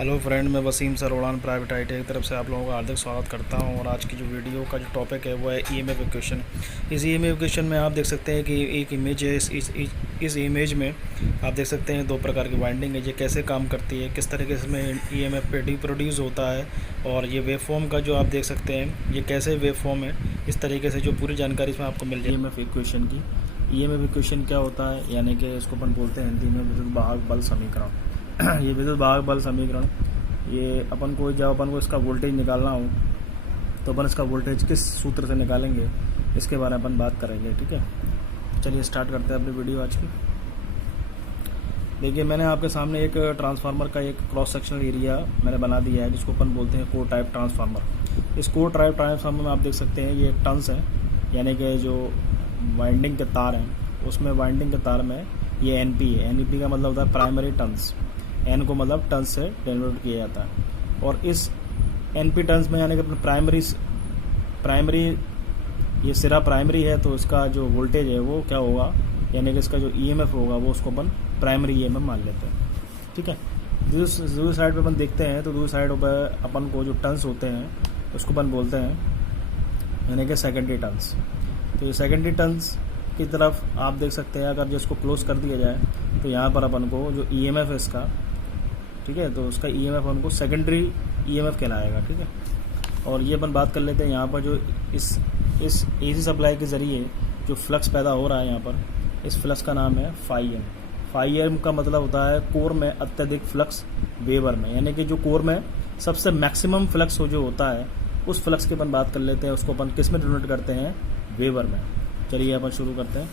Hello friend, मैं Wasim sir उड़ान private I T की तरफ से आप लोगों का हार्दिक स्वागत करता हूं। और आज की जो वीडियो का जो टॉपिक है वो है ईएमएफ इक्वेशन। इस ईएमएफ इक्वेशन में आप देख सकते हैं कि एक इमेज है। इस इमेज में आप देख सकते हैं दो प्रकार की वाइंडिंग है। ये कैसे काम करती है, किस तरीके से इसमें ईएमएफ प्रोड्यूस होता है, और ये वेव फॉर्म का जो आप देख सकते हैं ये कैसे वेव फॉर्म है, इस तरीके से जो पूरी जानकारी इसमें आपको मिल जाए ईएमएफ इक्वेशन की। ईएमएफ इक्वेशन क्या होता है, यानी कि इसको अपन बोलते हैं हिंदी में विद्युत वाहक बल समीकरण। ये विद्युत वाहक बल समीकरण, ये अपन को जब अपन को इसका वोल्टेज निकालना हो तो अपन इसका वोल्टेज किस सूत्र से निकालेंगे, इसके बारे में अपन बात करेंगे। ठीक है, चलिए स्टार्ट करते हैं अपनी वीडियो आज की। देखिए, मैंने आपके सामने एक ट्रांसफार्मर का एक क्रॉस सेक्शनल एरिया मैंने बना दिया है, जिसको अपन बोलते हैं कोर टाइप ट्रांसफार्मर। इस कोर टाइप ट्रांसफार्मर में आप देख सकते हैं ये टर्न्स है, यानी कि जो वाइंडिंग के तार हैं उसमें वाइंडिंग के तार में ये एनपी है। एनपी का मतलब होता है प्राइमरी टर्न्स। एन को मतलब टर्न्स से डिनोट किया जाता है। और इस एनपी टर्न्स में यानी कि प्राइमरी ये सिरा प्राइमरी है, तो इसका जो वोल्टेज है वो क्या होगा, यानी कि इसका जो ईएमएफ होगा वो उसको अपन प्राइमरी ईएमएफ मान लेते हैं। ठीक है, दूसरी साइड पे अपन देखते हैं तो दूसरी साइड पर अपन को जो टर्न्स होते हैं उसको अपन बोलते हैं यानी कि सेकेंडरी टर्न्स। तो ये सेकेंडरी टर्न्स की तरफ आप देख सकते हैं, अगर जिसको क्लोज कर दिया जाए तो यहाँ पर अपन को जो ईएमएफ है इसका, ठीक है, तो उसका ईएमएफ अपन को सेकेंडरी ईएमएफ कहलाएगा। ठीक है, और ये अपन बात कर लेते हैं यहाँ पर जो इस एसी सप्लाई के ज़रिए जो फ्लक्स पैदा हो रहा है यहाँ पर, इस फ्लक्स का नाम है फाई एम। फाई एम का मतलब होता है कोर में अत्यधिक फ्लक्स वेबर में, यानी कि जो कोर में सबसे मैक्सिमम फ्लक्स जो होता है उस फ्लक्स की अपन बात कर लेते हैं। उसको अपन किस में डिनोट करते हैं, वेबर में। चलिए अपन शुरू करते हैं।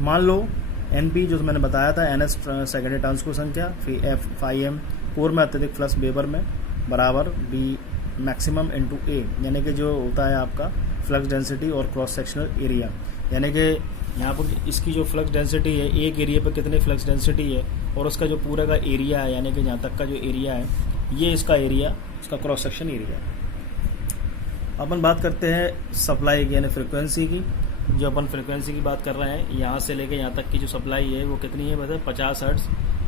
मान लो एनपी जो मैंने बताया था, एनएस सेकेंडरी टर्न्स को संख्या, फिर एफ फाई एम कोर में अत्यधिक फ्लक्स वेबर में बराबर बी मैक्सिमम इंटू ए, यानी कि जो होता है आपका फ्लक्स डेंसिटी और क्रॉस सेक्शनल एरिया। यानी कि यहाँ पर इसकी जो फ्लक्स डेंसिटी है, एक एरिया पर कितनी फ्लक्स डेंसिटी है, और उसका जो पूरा का एरिया है, यानी कि यहाँ तक का जो एरिया है, ये इसका एरिया, इसका क्रॉस सेक्शन एरिया है। अपन बात करते हैं सप्लाई की, यानी फ्रिक्वेंसी की। जो अपन फ्रिक्वेंसी की बात कर रहे हैं, यहाँ से लेके यहाँ तक की जो सप्लाई है वो कितनी है, बता 50 हर्ट्ज,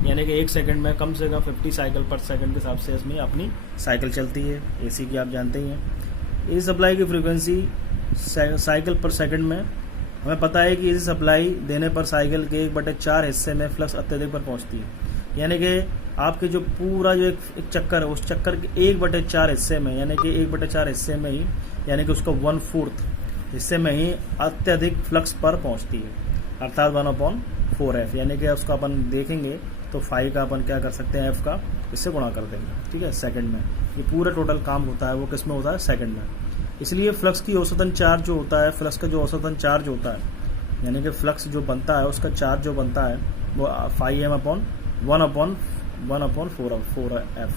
यानी कि एक सेकंड में कम से कम 50 साइकिल पर सेकंड के हिसाब से इसमें अपनी साइकिल चलती है। एसी की आप जानते ही हैं। एसी सप्लाई की फ्रिक्वेंसी साइकिल पर सेकंड में, हमें पता है कि एसी सप्लाई देने पर साइकिल के 1/4 हिस्से में फ्लक्स अत्यधिक पर पहुँचती है। यानी कि आपके जो पूरा जो एक चक्कर है, उस चक्कर के 1/4 हिस्से में, यानी कि 1/4 हिस्से में ही, यानी कि उसका 1/4 हिस्से में ही अत्यधिक फ्लक्स पर पहुंचती है, अर्थात 1/4f। यानी कि उसका अपन देखेंगे तो फाई का अपन क्या कर सकते हैं, एफ का इससे गुणा कर देंगे। ठीक है, सेकंड में ये पूरा टोटल काम होता है वो किस में होता है, सेकंड में। इसलिए फ्लक्स की औसतन चार्ज जो होता है, फ्लक्स का जो औसतन चार्ज होता है, यानी कि फ्लक्स जो बनता है उसका चार्ज जो बनता है वो फाई एम अपॉन 1/4f।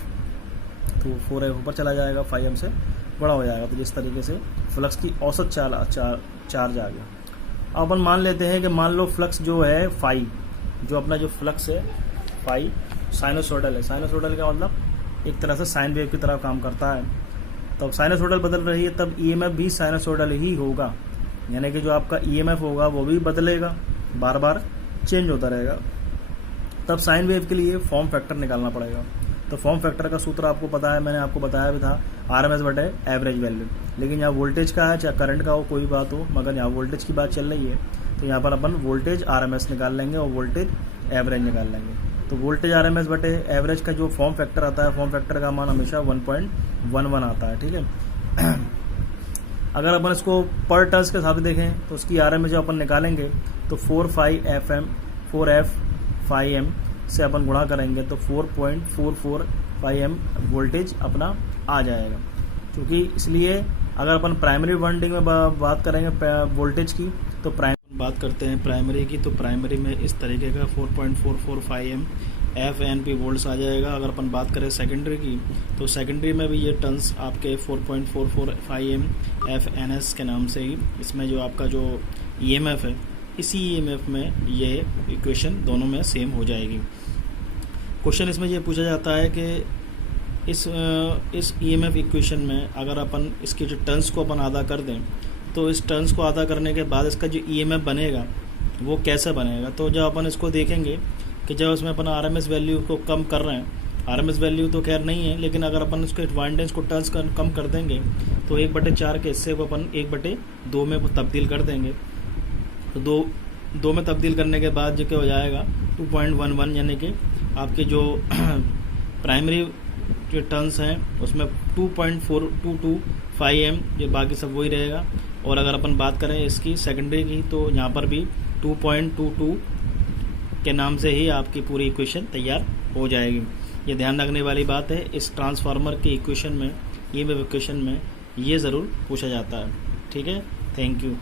तो 4f ऊपर चला जाएगा, फाई एम से बड़ा हो जाएगा। तो जिस तरीके से फ्लक्स की औसत चार्ज आ गया। अब अपन मान लेते हैं कि मान लो फ्लक्स जो है फाई, जो अपना जो फ्लक्स है फाई साइनोसोडल है। साइनोसोडल का मतलब एक तरह से साइन वेव की तरह काम करता है। तब साइनोसोडल बदल रही है, तब ईएमएफ भी साइनोसोडल ही होगा, यानी कि जो आपका ईएमएफ होगा वो भी बदलेगा, बार बार चेंज होता रहेगा। तब साइन वेव के लिए फॉर्म फैक्टर निकालना पड़ेगा। तो फॉर्म फैक्टर का सूत्र आपको पता है, मैंने आपको बताया भी था, आरएमएस बटे एवरेज वैल्यू। लेकिन यहाँ वोल्टेज का है चाहे करंट का हो, कोई बात हो, मगर यहाँ वोल्टेज की बात चल रही है, तो यहाँ पर अपन वोल्टेज आरएमएस निकाल लेंगे और वोल्टेज एवरेज निकाल लेंगे। तो वोल्टेज आरएमएस बटे एवरेज का जो फॉर्म फैक्टर आता है, फॉर्म फैक्टर का मान हमेशा 1.11 आता है। ठीक है, अगर अपन इसको पर टर्न्स के हिसाब से देखें तो उसकी आरएमएस जो अपन निकालेंगे तो 4f फाई एम से अपन गुणा करेंगे तो 4.44 एम वोल्टेज अपना आ जाएगा। क्योंकि इसलिए अगर अपन प्राइमरी वाइंडिंग में बात करेंगे वोल्टेज की, तो बात करते हैं प्राइमरी की, तो प्राइमरी में इस तरीके का 4.445 M F N P volts आ जाएगा। अगर अपन बात करें सेकेंडरी की, तो सेकेंडरी में भी ये टर्न्स आपके 4.445 एम एफ एन एस के नाम से ही, इसमें जो आपका जो ईएमएफ है, इसी ईएमएफ में ये इक्वेशन दोनों में सेम हो जाएगी। क्वेश्चन इसमें ये पूछा जाता है कि इस ईएमएफ इक्वेशन में अगर अपन इसके जो टर्न्स को अपन आधा कर दें, तो इस टर्न्स को आधा करने के बाद इसका जो ईएमएफ बनेगा वो कैसे बनेगा। तो जब अपन इसको देखेंगे कि जब उसमें अपन RMS वैल्यू को कम कर रहे हैं, RMS वैल्यू तो खैर नहीं है, लेकिन अगर अपन उसके एडवांटेज को टर्न्स कम कर देंगे तो 1/4 के हिस्से को अपन 1/2 में तब्दील कर देंगे। तो दो में तब्दील करने के बाद जो क्या हो जाएगा 2.11, यानी कि आपके जो प्राइमरी जो टर्न्स हैं उसमें 2.4225 ये बाकी सब वही रहेगा। और अगर अपन बात करें इसकी सेकेंडरी की तो यहाँ पर भी 2.22 के नाम से ही आपकी पूरी इक्वेशन तैयार हो जाएगी। ये ध्यान रखने वाली बात है, इस ट्रांसफार्मर की इक्वेशन में, ये इक्वेशन में ये ज़रूर पूछा जाता है। ठीक है, थैंक यू।